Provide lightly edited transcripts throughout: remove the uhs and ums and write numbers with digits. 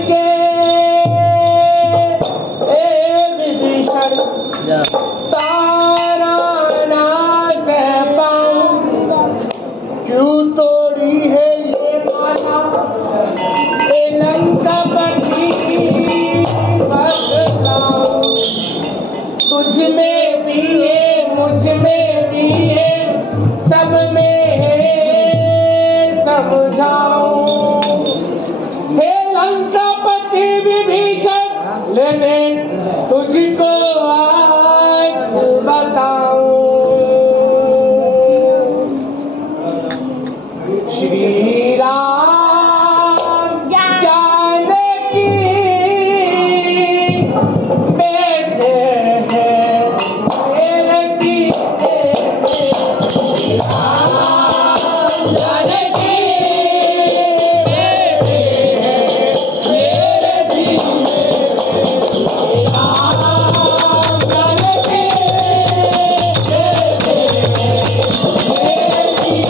के विभीषण तारा ना कह पाऊं, क्यों तोड़ी है ये माला ए लंकापति बतलाऊं। तुझ में भी है मुझ में भी है सब में है समझाऊं। हे लंकापति विभीषण लेने तुझको आज बताऊं। श्री राम जानकी बैठे हैं मेरे सीने में। राम जानकी बैठे हैं मेरे सीने में। राम जानकी बैठे हैं मेरे सीने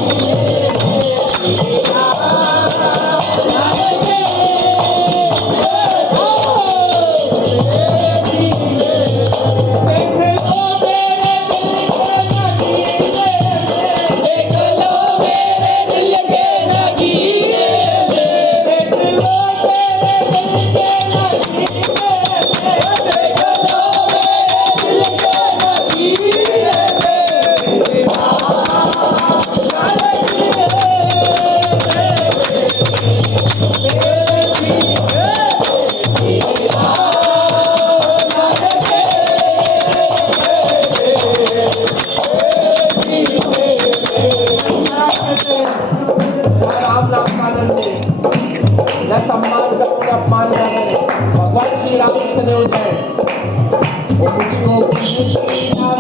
न सम्मान करो न अपमान करो। भगवान श्री राम देव जय। वो मुझको श्री राम